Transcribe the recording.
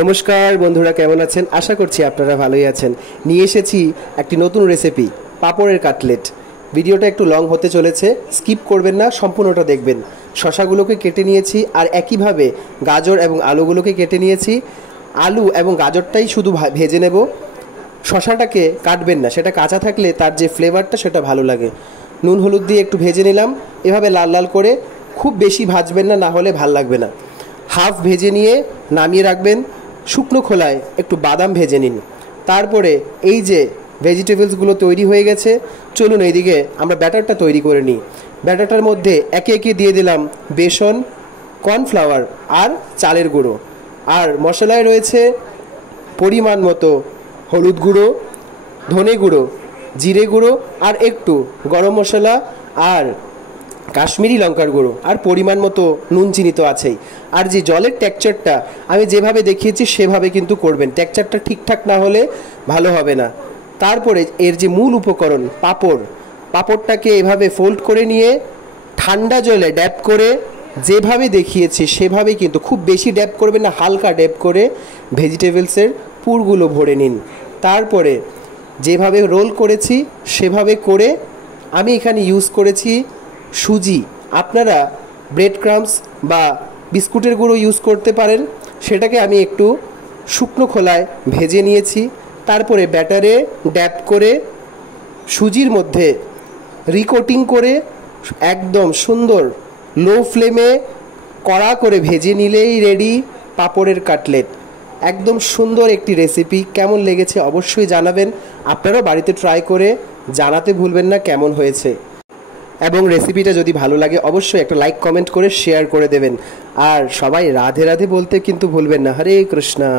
নমস্কার বন্ধুরা, কেমন আছেন? আশা করছি আপনারা ভালোই আছেন। নিয়ে এসেছি একটি নতুন রেসিপি, পাঁপড়ের কাটলেট। ভিডিওটা একটু লং হতে চলেছে, স্কিপ করবেন না, সম্পূর্ণটা দেখবেন। শশাগুলোকে কেটে নিয়েছি আর একইভাবে গাজর এবং আলুগুলোকে কেটে নিয়েছি। আলু এবং গাজরটাই শুধু ভেজে নেব, শশাটাকে কাটবেন না, সেটা কাঁচা থাকলে তার যে ফ্লেভারটা সেটা ভালো লাগে। নুন হলুদ দিয়ে একটু ভেজে নিলাম, এভাবে লাল লাল করে। খুব বেশি ভাজবেন না, না হলে ভাল লাগবে না। হাফ ভেজে নিয়ে নামিয়ে রাখবেন। শুকনো খোলায় একটু বাদাম ভেজে নিন। তারপরে এই যে ভেজিটেবলসগুলো তৈরি হয়ে গেছে, চলুন এইদিকে আমরা ব্যাটারটা তৈরি করে নিই। ব্যাটারটার মধ্যে একে একে দিয়ে দিলাম বেসন, কর্নফ্লাওয়ার আর চালের গুঁড়ো। আর মশলায় রয়েছে পরিমাণ মতো হলুদ গুঁড়ো, ধনে গুঁড়ো, জিরে গুঁড়ো আর একটু গরম মশলা আর কাশ্মীরি লঙ্কার গুঁড়ো আর পরিমাণ মতো নুন, চিনি তো আছেই। আর যে জলের টেক্সচারটা আমি যেভাবে দেখিয়েছি সেভাবে কিন্তু করবেন, টেক্সচারটা ঠিকঠাক না হলে ভালো হবে না। তারপরে এর যে মূল উপকরণ পাঁপড়টাকে এভাবে ফোল্ড করে নিয়ে ঠান্ডা জলে ড্যাপ করে যেভাবে দেখিয়েছি সেভাবেই, কিন্তু খুব বেশি ড্যাপ করবেন না, হালকা ড্যাপ করে ভেজিটেবলসের পুরগুলো ভরে নিন। তারপরে যেভাবে রোল করেছি সেভাবে করে আমি এখানে ইউজ করেছি সুজি। আপনারা ব্রেড ক্রাম্বস বা বিস্কুটের গুঁড়ো ইউজ করতে পারেন। সেটাকে আমি একটু শুকনো খোলায় ভেজে নিয়েছি। তারপরে ব্যাটারে ড্যাপ করে সুজির মধ্যে রিকোটিং করে একদম সুন্দর লো ফ্লেমে কড়া করে ভেজে নিলেই রেডি পাঁপড়ের কাটলেট। একদম সুন্দর একটি রেসিপি। কেমন লেগেছে অবশ্যই জানাবেন। আপনারাও বাড়িতে ট্রাই করে জানাতে ভুলবেন না কেমন হয়েছে। এবং রেসিপিটা যদি ভালো লাগে অবশ্যই একটা লাইক, কমেন্ট করে শেয়ার করে দেবেন। আর সবাই রাধে রাধে বলতে কিন্তু ভুলবেন না। হরে কৃষ্ণা।